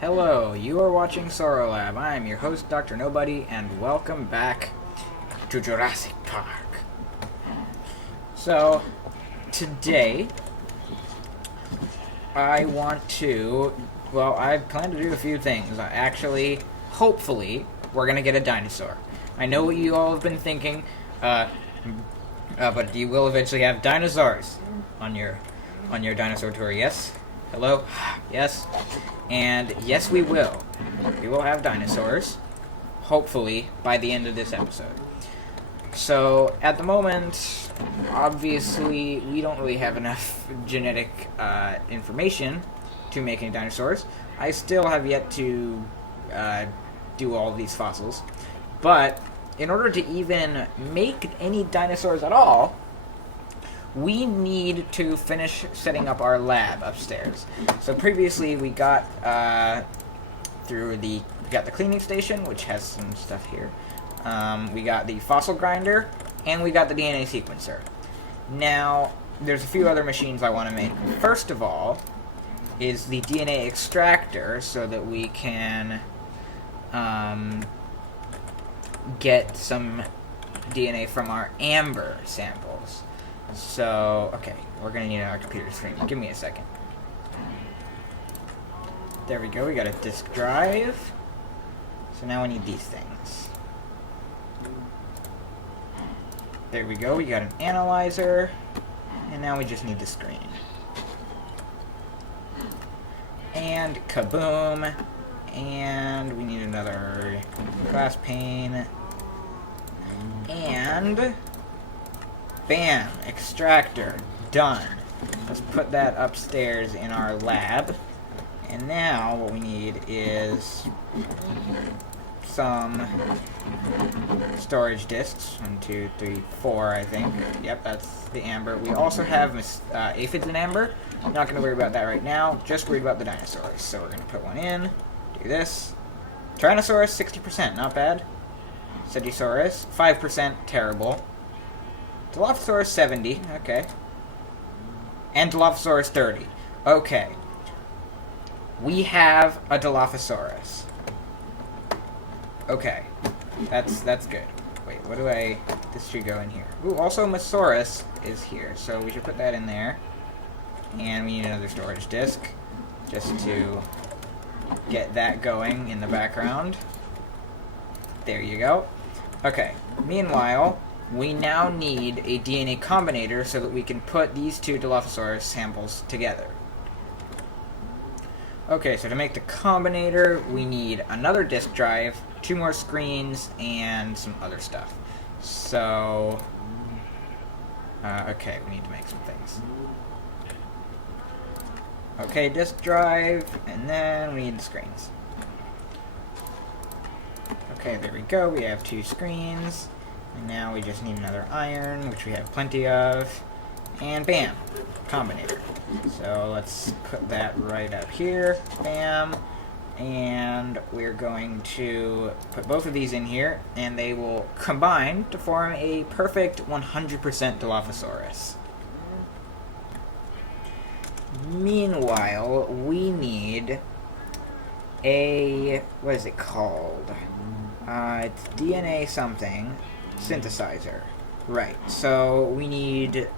Hello, you are watching Sorrow Lab. I am your host, Dr. Nobody, and welcome back to Jurassic Park. So, today, I plan to do a few things. Hopefully, we're gonna get a dinosaur. I know what you all have been thinking, but you will eventually have dinosaurs on your dinosaur tour, yes? Hello? Yes? And yes, we will. We will have dinosaurs, hopefully, by the end of this episode. So, at the moment, obviously, we don't really have enough genetic information to make any dinosaurs. I still have yet to do all of these fossils. But, in order to even make any dinosaurs at all, we need to finish setting up our lab upstairs. So previously we got the cleaning station, which has some stuff here. We got the fossil grinder, and we got the DNA sequencer. Now, there's a few other machines I want to make. First of all, is the DNA extractor, so that we can get some DNA from our amber samples. So, okay, we're going to need our computer screen. Give me a second. There we go, we got a disk drive. So now we need these things. There we go, we got an analyzer. And now we just need the screen. And kaboom. And we need another glass pane. And bam! Extractor. Done. Let's put that upstairs in our lab. And now what we need is some storage disks. 1, 2, 3, 4, I think. Yep, that's the amber. We also have aphids in amber. Not going to worry about that right now. Just worried about the dinosaurs. So we're going to put one in. Do this. Tyrannosaurus, 60%. Not bad. Stegosaurus, 5%. Terrible. Dilophosaurus 70, okay. And Dilophosaurus 30. Okay. We have a Dilophosaurus. Okay. That's good. Wait, this should go in here. Ooh, also Mosaurus is here, so we should put that in there. And we need another storage disk, just to get that going in the background. There you go. Okay. Meanwhile, we now need a DNA combinator so that we can put these two Dilophosaurus samples together. Okay, so to make the combinator, we need another disk drive, 2 more screens, and some other stuff. So, okay, we need to make some things. Okay, disk drive, and then we need the screens. Okay, there we go, we have 2 screens. And now we just need another iron, which we have plenty of. And bam! Combinator. So let's put that right up here. Bam! And we're going to put both of these in here, and they will combine to form a perfect 100% Dilophosaurus. Meanwhile, we need a... what is it called? It's DNA something. Synthesizer. Right, so we need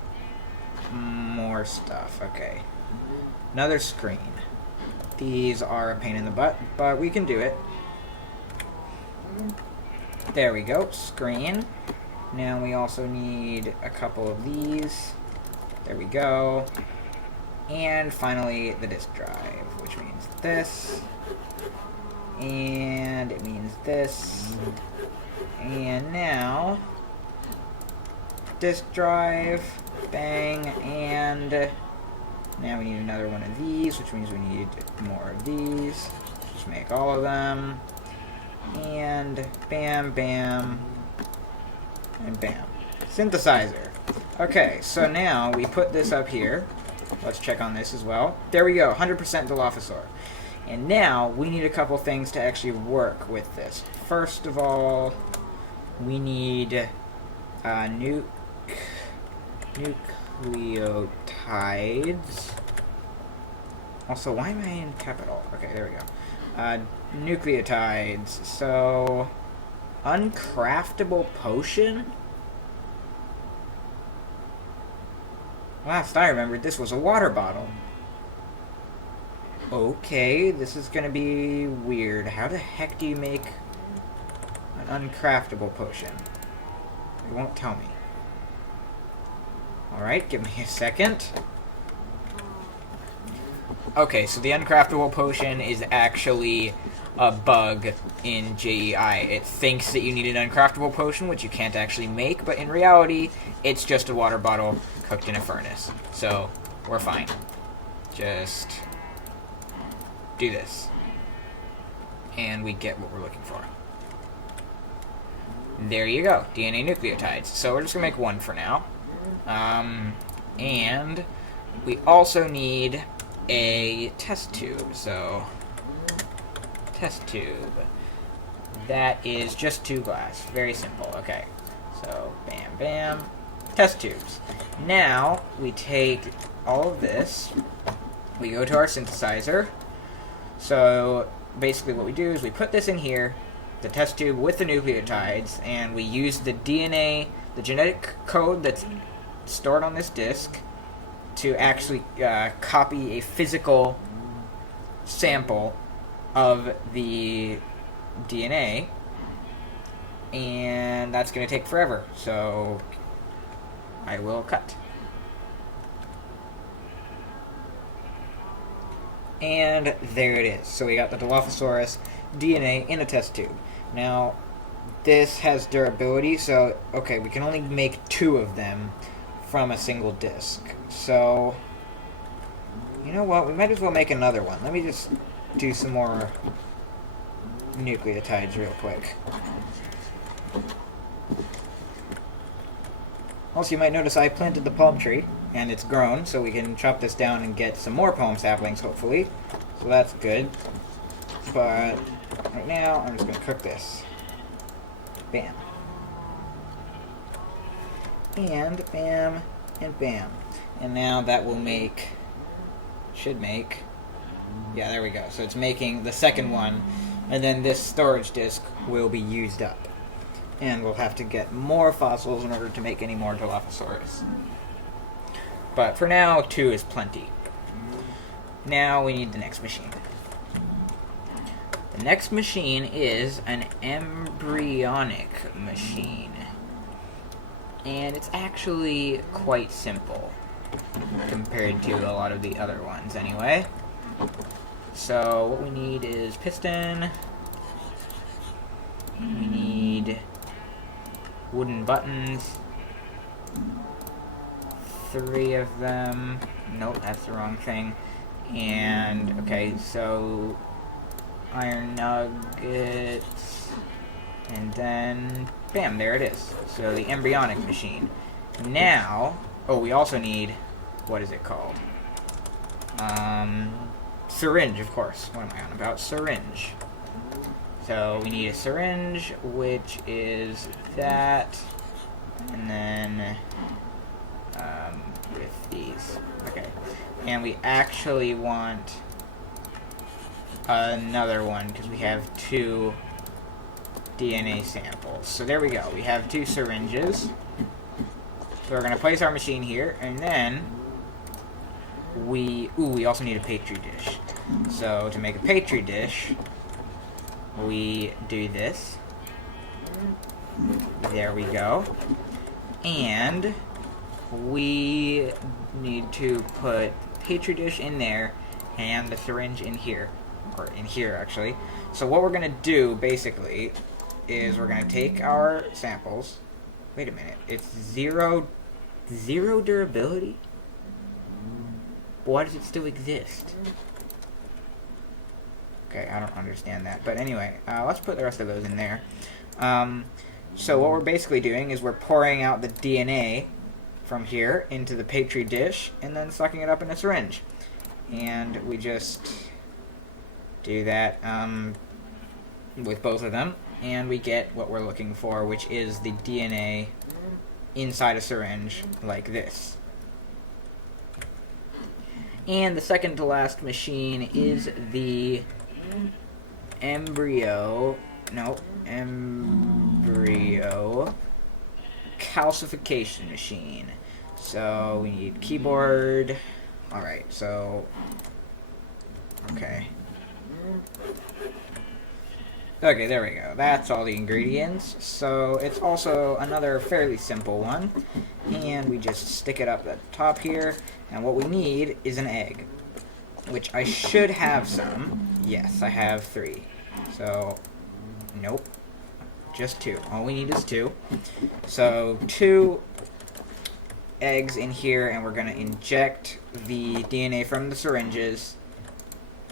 more stuff. Okay. Another screen. These are a pain in the butt, but we can do it. There we go. Screen. Now we also need a couple of these. There we go. And finally, the disk drive, which means this. And it means this. And now, disk drive, bang, and now we need another one of these, which means we need more of these. Just make all of them, and bam, bam, and bam. Synthesizer. Okay, so now we put this up here. Let's check on this as well. There we go, 100% Dilophosaur. And now, we need a couple things to actually work with this. First of all, we need nucleotides. Also, why am I in capital? Okay, there we go. Nucleotides. So, uncraftable potion? Last I remembered, this was a water bottle. Okay, this is gonna be weird. How the heck do you make an uncraftable potion? It won't tell me. Alright, give me a second. Okay, so the uncraftable potion is actually a bug in JEI. It thinks that you need an uncraftable potion, which you can't actually make, but in reality, it's just a water bottle cooked in a furnace. So, we're fine. Just do this. And we get what we're looking for. There you go, DNA nucleotides. So we're just gonna make one for now. And we also need a test tube. So, test tube. That is just 2 glass. Very simple. Okay. So, bam, bam. Test tubes. Now, we take all of this. We go to our synthesizer. So, basically what we do is we put this in here, the test tube with the nucleotides, and we use the DNA, the genetic code that's stored on this disk, to actually copy a physical sample of the DNA, and that's going to take forever, so I will cut. And there it is. So we got the Dilophosaurus DNA in a test tube. Now, this has durability, so, okay, we can only make 2 of them from a single disc. So, you know what? We might as well make another one. Let me just do some more nucleotides real quick. Also, you might notice I planted the palm tree, and it's grown, so we can chop this down and get some more palm saplings, hopefully. So that's good. But right now, I'm just going to cook this. Bam. And bam, and bam. And now that will make, should make, yeah, there we go. So it's making the second one, and then this storage disk will be used up. And we'll have to get more fossils in order to make any more Dilophosaurus. But for now, 2 is plenty. Now we need the next machine. The next machine is an embryonic machine. And it's actually quite simple compared to a lot of the other ones anyway. So what we need is piston. We need wooden buttons. 3 of them. Nope, that's the wrong thing. And, okay, so iron nuggets. And then, bam, there it is. So the embryonic machine. Now, oh, we also need, what is it called? Syringe, of course. What am I on about? Syringe. So we need a syringe, which is that, and then with these. Okay. And we actually want another one because we have 2 DNA samples. So there we go. We have 2 syringes. So we're going to place our machine here, and then we also need a petri dish. So to make a petri dish, we do this. There we go. And we need to put petri dish in there and the syringe in here. Or in here, actually. So what we're going to do, basically, is we're going to take our samples. Wait a minute. It's zero durability? Why does it still exist? Okay, I don't understand that. But anyway, let's put the rest of those in there. So what we're basically doing is we're pouring out the DNA from here into the petri dish and then sucking it up in a syringe. And we just do that with both of them, and we get what we're looking for, which is the DNA inside a syringe like this. And the second to last machine is the embryo calcification machine. So we need keyboard. Alright, so okay. Okay, there we go. That's all the ingredients. So it's also another fairly simple one. And we just stick it up at the top here. And what we need is an egg, which I should have some. Yes, I have 3. So, nope. Just 2. All we need is 2. So, 2 eggs in here, and we're going to inject the DNA from the syringes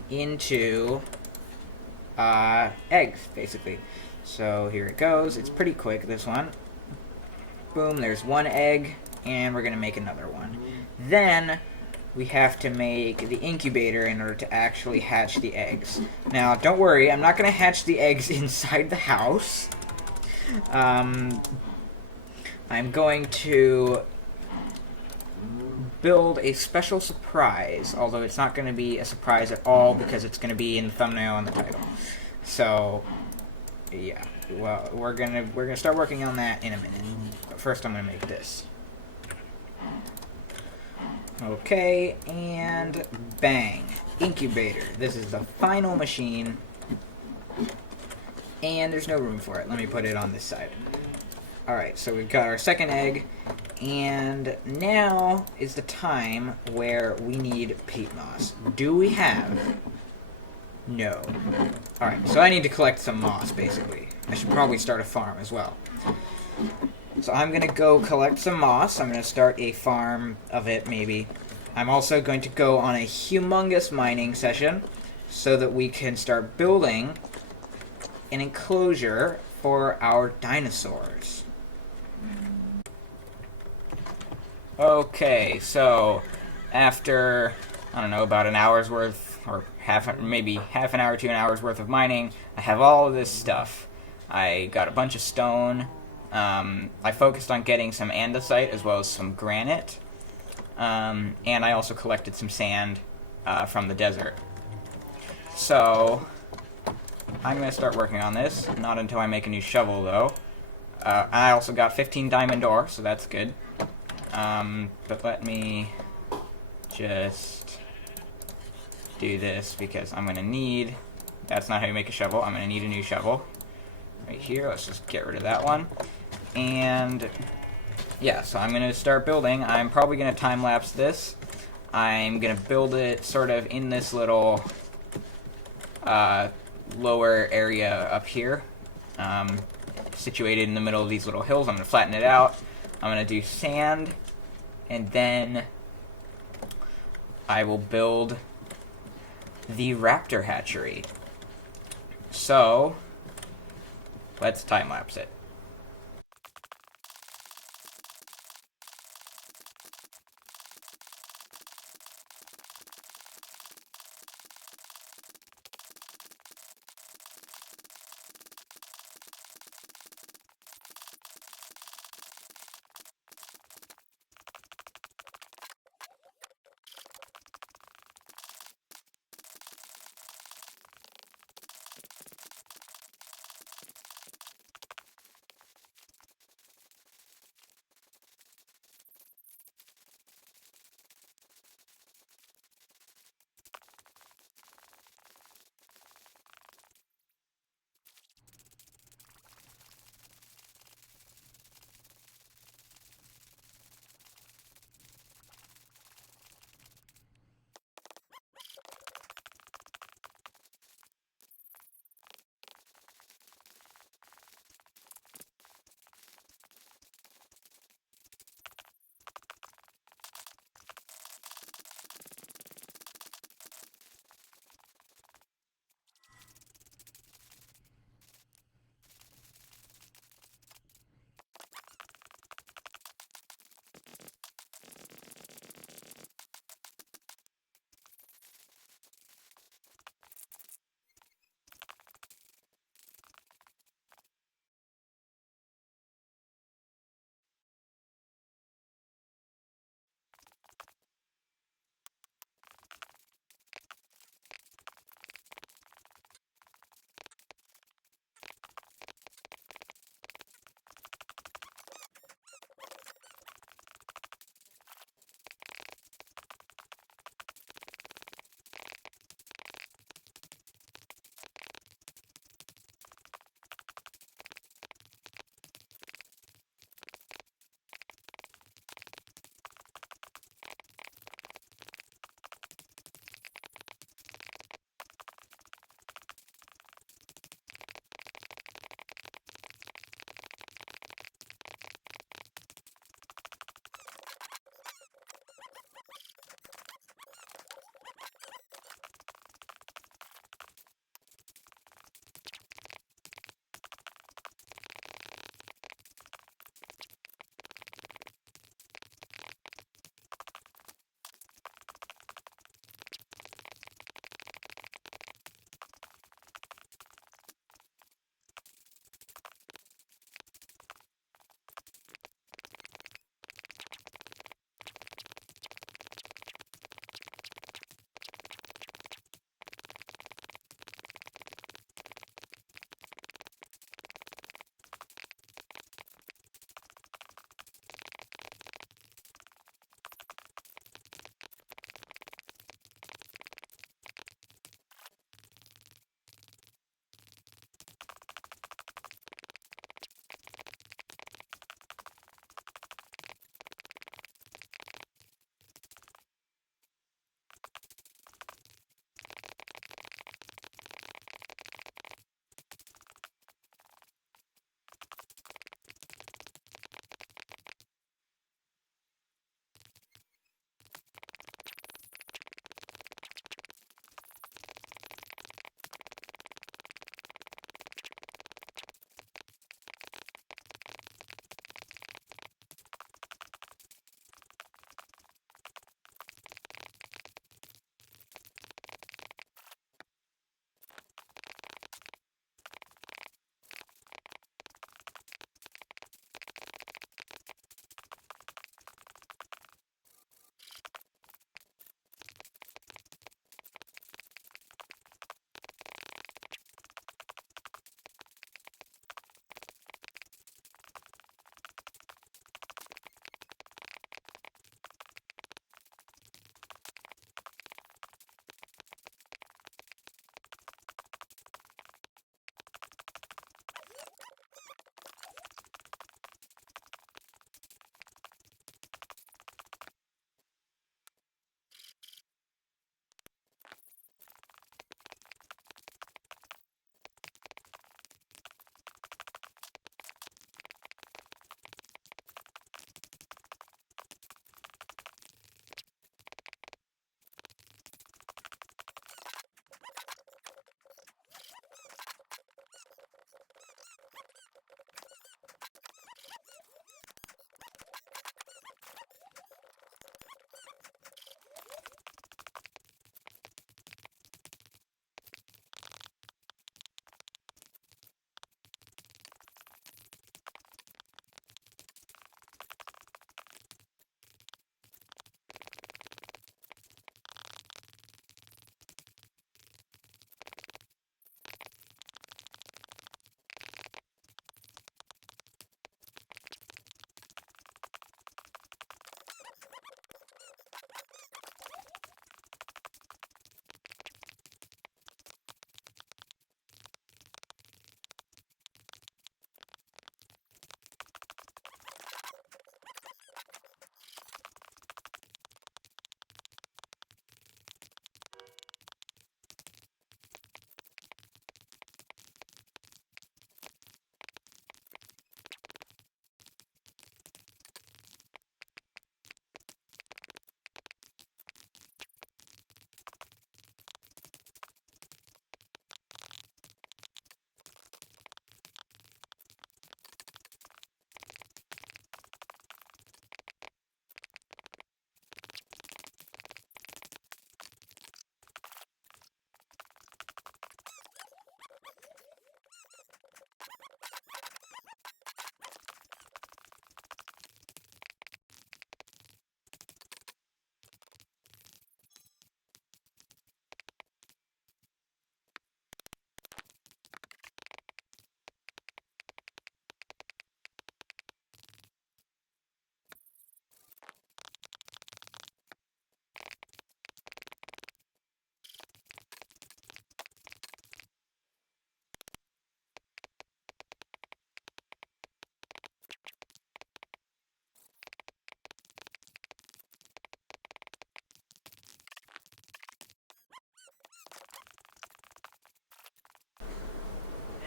into eggs, basically. So here it goes. It's pretty quick, this one. Boom, there's 1 egg, and we're going to make another one. Then we have to make the incubator in order to actually hatch the eggs. Now, don't worry, I'm not going to hatch the eggs inside the house. I'm going to build a special surprise, although it's not going to be a surprise at all because it's going to be in the thumbnail and the title. So, yeah, well, we're gonna start working on that in a minute. But first, I'm gonna make this. Okay, and bang, incubator. This is the final machine, and there's no room for it. Let me put it on this side. All right, so we've got our second egg. And now is the time where we need peat moss. Do we have? No. Alright, so I need to collect some moss, basically. I should probably start a farm as well. So I'm going to go collect some moss. I'm going to start a farm of it, maybe. I'm also going to go on a humongous mining session so that we can start building an enclosure for our dinosaurs. Okay, so after, I don't know, about an hour's worth, or maybe half an hour to an hour's worth of mining, I have all of this stuff. I got a bunch of stone. I focused on getting some andesite as well as some granite. And I also collected some sand from the desert. So I'm going to start working on this. Not until I make a new shovel, though. I also got 15 diamond ore, so that's good. But let me just do this because I'm going to need... That's not how you make a shovel. I'm going to need a new shovel. Right here, let's just get rid of that one. And yeah, so I'm going to start building. I'm probably going to time-lapse this. I'm going to build it sort of in this little lower area up here, situated in the middle of these little hills. I'm going to flatten it out. I'm going to do sand, and then I will build the raptor hatchery. So, let's time-lapse it.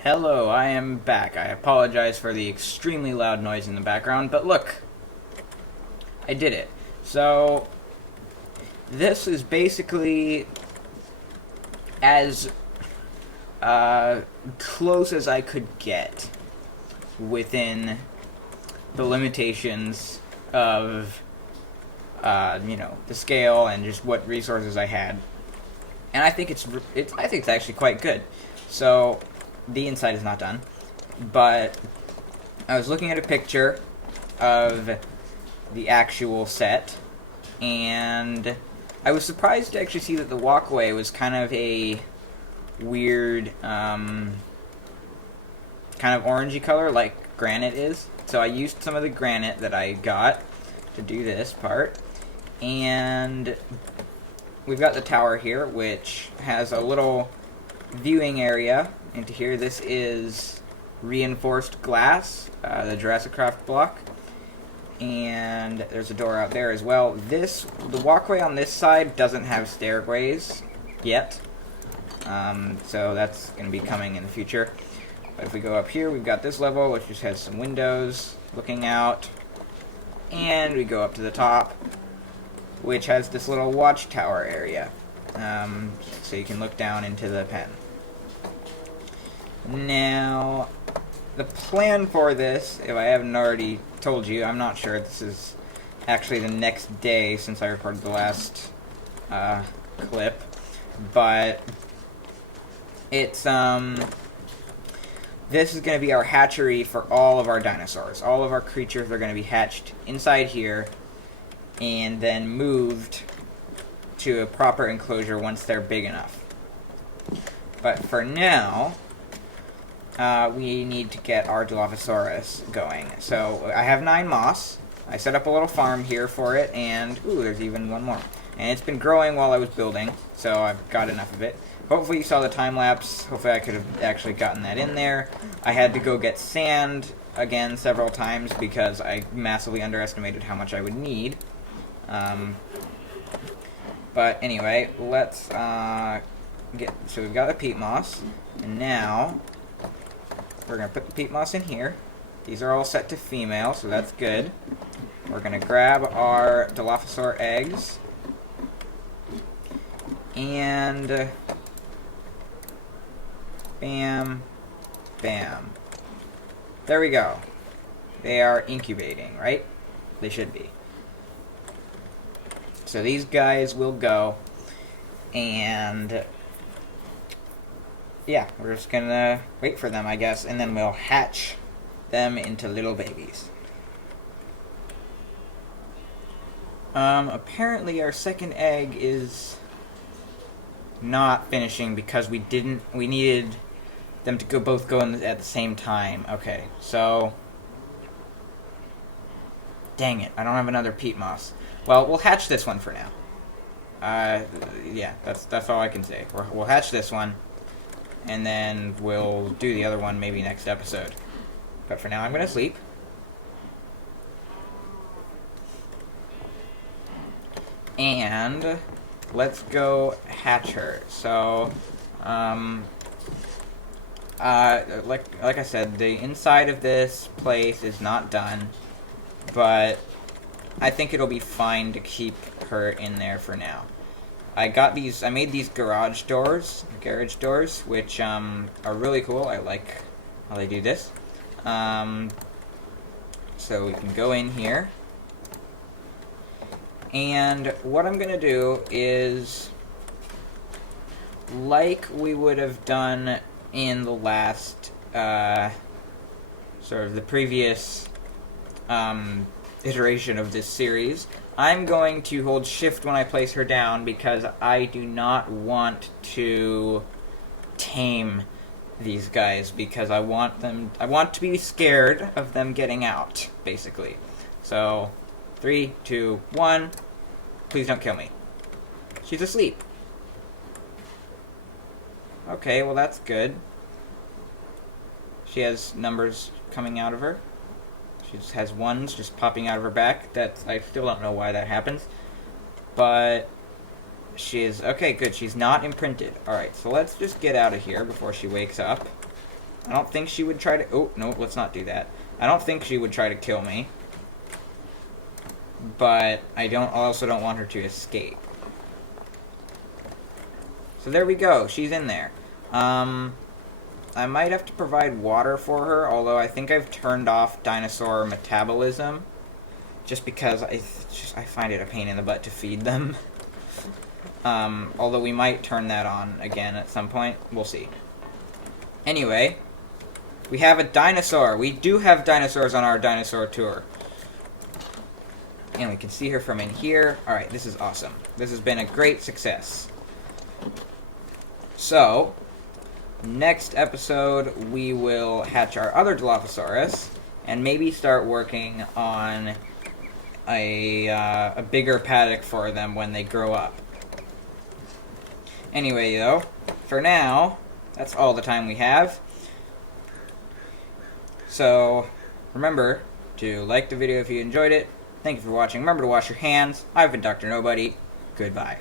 Hello, I am back. I apologize for the extremely loud noise in the background, but look, I did it. So, this is basically as close as I could get within the limitations of, the scale and just what resources I had. And I think it's actually quite good. So, the inside is not done, but I was looking at a picture of the actual set, and I was surprised to actually see that the walkway was kind of a weird, kind of orangey color, like granite is. So I used some of the granite that I got to do this part, and we've got the tower here, which has a little viewing area into here. This is reinforced glass, the JurassiCraft block, and there's a door out there as well. The walkway on this side doesn't have stairways yet, so that's going to be coming in the future. But if we go up here, we've got this level, which just has some windows looking out, and we go up to the top, which has this little watchtower area, so you can look down into the pen. Now, the plan for this, if I haven't already told you, I'm not sure, this is actually the next day since I recorded the last clip, but it's, this is going to be our hatchery for all of our dinosaurs. All of our creatures are going to be hatched inside here, and then moved to a proper enclosure once they're big enough. But for now, we need to get our Dilophosaurus going. So I have 9 moss. I set up a little farm here for it, and ooh, there's even one more. And it's been growing while I was building, so I've got enough of it. Hopefully you saw the time lapse. Hopefully I could have actually gotten that in there. I had to go get sand again several times because I massively underestimated how much I would need. But anyway, let's so we've got the peat moss, and now we're going to put the peat moss in here. These are all set to female, so that's good. We're going to grab our Dilophosaur eggs, and bam, bam. There we go. They are incubating, right? They should be. So these guys will go, and yeah, we're just gonna wait for them, I guess, and then we'll hatch them into little babies. Apparently our second egg is not finishing because we needed them to both go in at the same time. Okay, so dang it, I don't have another peat moss. Well, we'll hatch this one for now. Yeah, that's all I can say. We'll hatch this one, and then we'll do the other one maybe next episode. But for now, I'm going to sleep. And let's go hatch her. So, like I said, the inside of this place is not done, but I think it'll be fine to keep her in there for now. I made these garage doors, which are really cool. I like how they do this. So we can go in here. And what I'm going to do is, like we would have done in the last, sort of the previous iteration of this series, I'm going to hold shift when I place her down because I do not want to tame these guys because I want to be scared of them getting out, basically. So, 3, 2, 1, please don't kill me. She's asleep. Okay, well that's good. She has numbers coming out of her. She just has ones just popping out of her back. I still don't know why that happens. But she is... Okay, good. She's not imprinted. Alright, so let's just get out of here before she wakes up. I don't think she would try to... Oh, no, let's not do that. I don't think she would try to kill me. But I also don't want her to escape. So there we go. She's in there. I might have to provide water for her, although I think I've turned off dinosaur metabolism. Just because I find it a pain in the butt to feed them. Although we might turn that on again at some point. We'll see. Anyway, we have a dinosaur. We do have dinosaurs on our dinosaur tour. And we can see her from in here. Alright, this is awesome. This has been a great success. So, next episode we will hatch our other Dilophosaurus and maybe start working on a bigger paddock for them when they grow up. Anyway, though, for now, that's all the time we have. So, remember to like the video if you enjoyed it. Thank you for watching. Remember to wash your hands. I've been Dr. Nobody. Goodbye.